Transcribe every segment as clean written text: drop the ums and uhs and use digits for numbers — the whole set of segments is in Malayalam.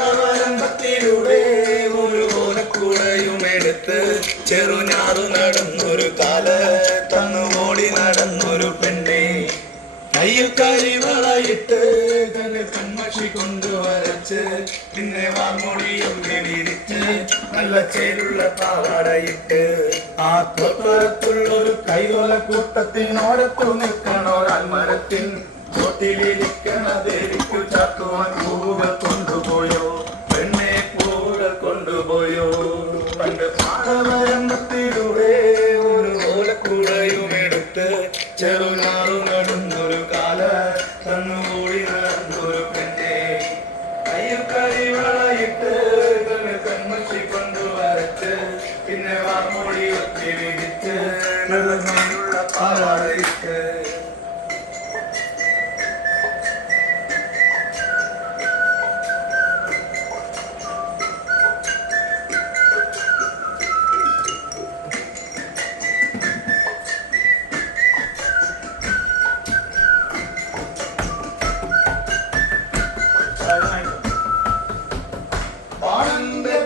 പാടവരമ്പത്തിലൂടെ ഒരു ഓലക്കുടയുമെടുത്ത് ചെറുഞാറു നടന്നൊരു കാല തന്നു ഓടി നടന്നൊരു പെണ്ണെ കയ്യിൽ കരിവളയിട്ട് കൺമഷി കൊണ്ടുവരച്ച് പിന്നെ വാമൊഴിയൊക്കെ വിരിച്ച് നല്ല ചേരുള്ള പാവാടയിട്ട് ആ തോട്ടത്തുള്ളൊരു കൈവല കൂട്ടത്തിനോരത്തു നിൽക്കണോരാൽമരത്തിൻ ചോട്ടിലിരിക്കണ ദേവിക്കു ചാത്തുവാൻ പൂവുകൾ കൊണ്ടുപോയോ പെണ്ണെ പൂവുകൾ കൊണ്ടുപോയോ പണ്ട് പാടവരമ്പത്തിലൂടെ ഒരു ഓലക്കുടയുമെടുത്ത് ചെറുനാറു നടന്നൊരു കാല തന്നുകൂടി നടന്നൊരു പെണ്ണെ കയ്യിൽ കരിവളയിട്ട് കൺമഷി കൊണ്ടുവരച്ച് പിന്നെ വാമൊഴി ഒത്തി വിരിച്ച് നല്ല പാവാടയിട്ട്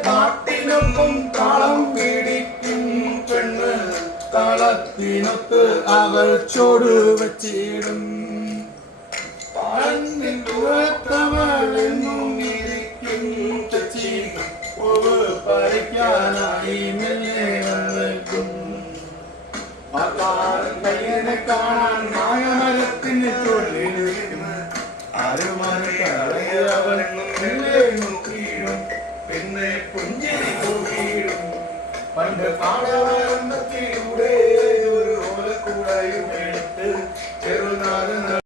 പാട്ടിനൊപ്പം താളം പിടിക്കും പെണ്ണ് താളത്തിനൊത്ത് അവൾ ചോട് വച്ചിടും പാഴത്തവളെന്നും ഇരിക്കും ചച്ചി പൂവ് പറിക്കാനായി മെല്ലെ വന്നിട്ടും കയ്യനെ കാണാൻ മായമരത്തിന് ചൊല്ലിരുന്ന് ആരുമാനവളെന്നും മെല്ലെ നോക്കിയിടും പിന്നെ പുഞ്ചിരി കൂടിയിടും പണ്ട് പാടവരമ്പത്തിലൂടെ ഒരു ഓലക്കുടയുമേ